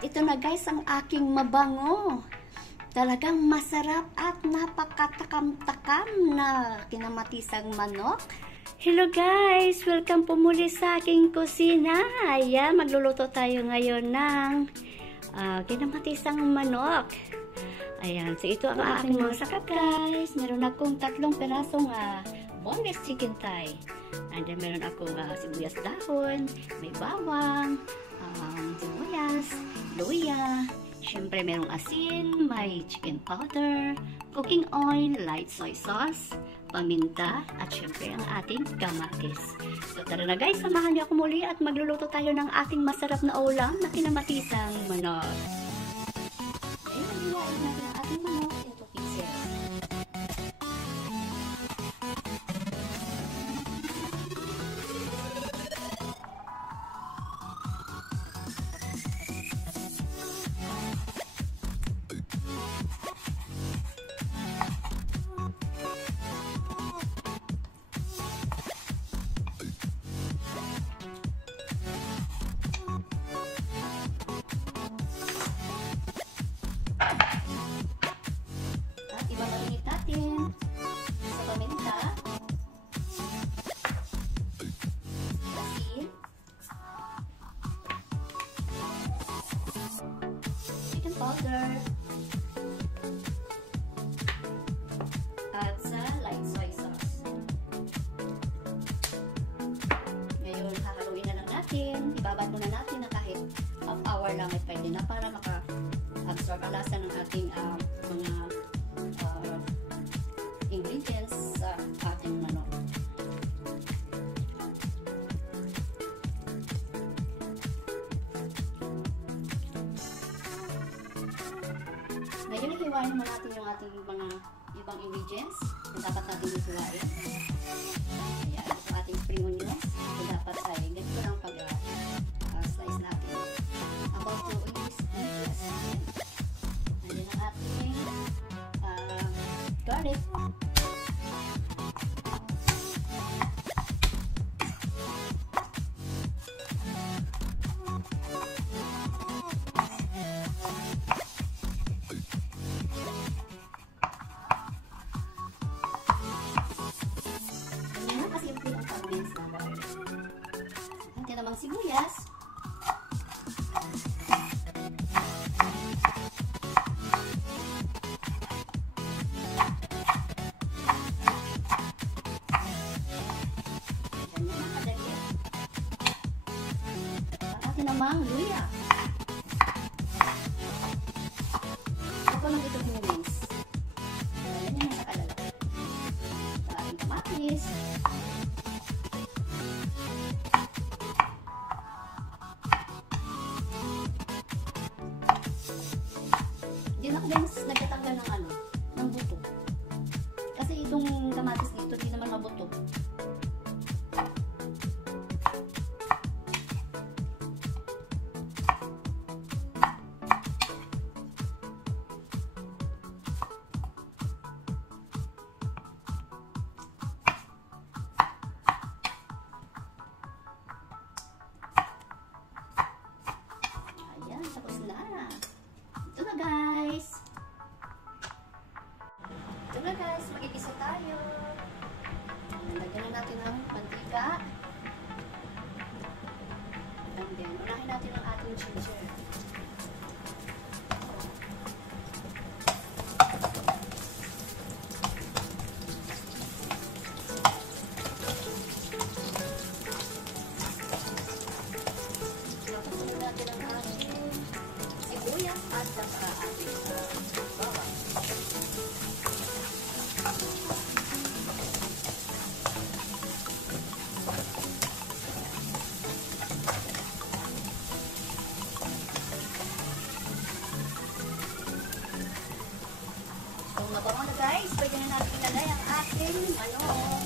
At ito na guys ang aking mabango. Talagang masarap at napakatakam-takam na kinamatisang manok. Hello guys! Welcome po muli sa aking kusina. Ayan, magluluto tayo ngayon ng kinamatisang manok. Ayan, so ito ang aking mga sakap guys. Meron akong 3 perasong boneless chicken thigh. And then meron akong sibuyas dahon, may bawang, sibuyas, luya, syempre merong asin, may chicken powder, cooking oil, light soy sauce, paminta, at syempre ang ating kamatis. So tara na guys, samahan niyo ako muli at magluluto tayo ng ating masarap na ulam na kinamatisang manok. Okay, maghiwain natin ang ating manok into pieces. Ibabalinit natin sa paminta, asin, chicken powder, at sa light soy sauce. Ngayon, hahaluin na lang natin. Ibabad muna natin na kahit half hour lang ay pwede na para maka-absorb ang lasa ng ating mga ingredients sa ating manok. Ngayon, hiwain naman natin yung ating mga ibang ingredients na dapat natin hiwain. Ayan, ito ating spring onions. Ito dapat ay ganito lang pag-slice natin. About 2 inches. And then ang ating garlic. Hati namang sibuyas. Hati namang luya. Ito lang ito pinimins. Ayan yung nasa kalala. Ito ating kamatis. Din ako din nagtatanggal ng buto. Kasi itong kamatis dito, hindi naman mabuto. Ayan, tapos na. Ito na guys. Ito na guys, magigisa tayo. Lagyan na natin ng mantika. And then, unahin natin ang ating ginger. Tapos unahin natin ang ating sibuyas at saka ating bawang. So, mabango na guys, pwede na natin ilagay ang ating manok.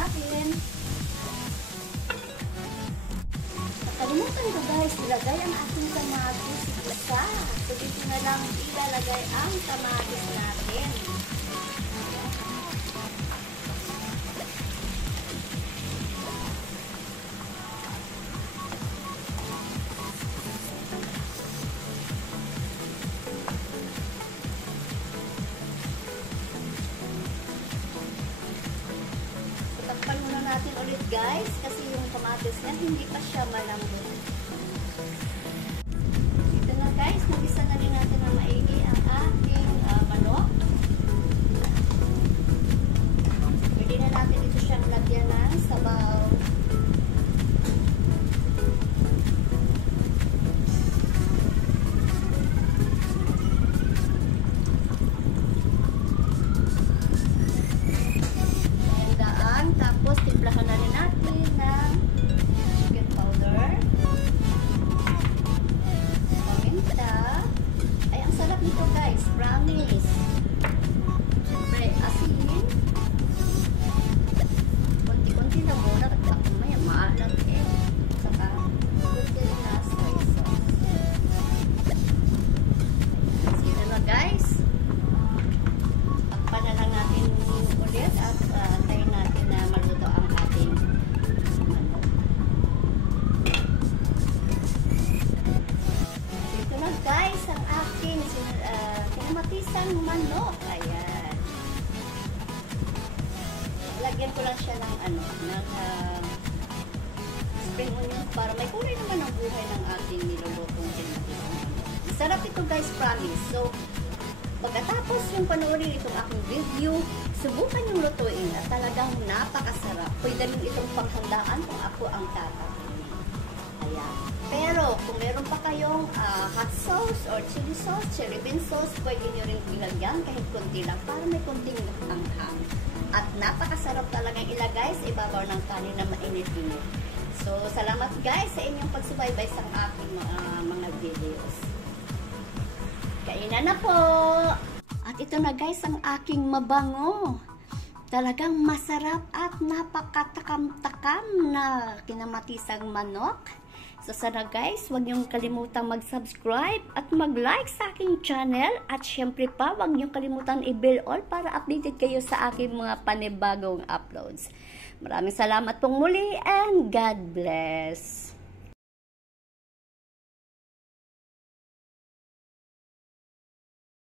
natin. Nakalimutan ko guys, ilagay ang ating kamatis isa. So dito na lang ilalagay ang kamatis natin. Takpan muna natin ulit guys kasi yung kamatis na hindi pa siya malambot. Ito na guys, nagisa na rin natin na maigi ang ating manok. Pwede na natin ito siyang lagyan ng sabaw. Tapos, timplahan na rin natin ng chicken powder, paminta. Ay, ang sarap nito guys, promise. Siyempre, asin. Konti-konti na muna, at may maalat eh. Saka, konti na soy sauce. Sige na guys. Takpan na lang natin ulit at tayo natin na maluto ang ating manok. Dito na guys ang ating kinamatisang manok. Ayan. Lagyan ko lang siya ng spring onion para may kulay naman ang buhay ng ating nilulutong kinamatisang manok. Sarap ito guys, promise. So, pagkatapos yung panoorin itong aking review, subukan yung lutuin at talagang napakasarap. Pwede rin itong panghandaan kung ako ang tatapunin. Ayan. Pero kung meron pa kayong hot sauce or chili sauce, cherry bean sauce, pwede nyo rin ilagyan kahit konti lang para may konting anghang. At napakasarap talagang ilagay sa ibabaw ng kanin na mainit-init. So, salamat guys sa inyong pagsubaybay sa aking mga videos. Kainan na po! At ito na guys ang aking mabango. Talagang masarap at napakatakam-takam na kinamatisang manok. So sana guys, huwag niyong kalimutang mag-subscribe at mag-like sa aking channel. At syempre pa, huwag niyong kalimutan i-bell all para updated kayo sa aking mga panibagong uploads. Maraming salamat pong muli and God bless!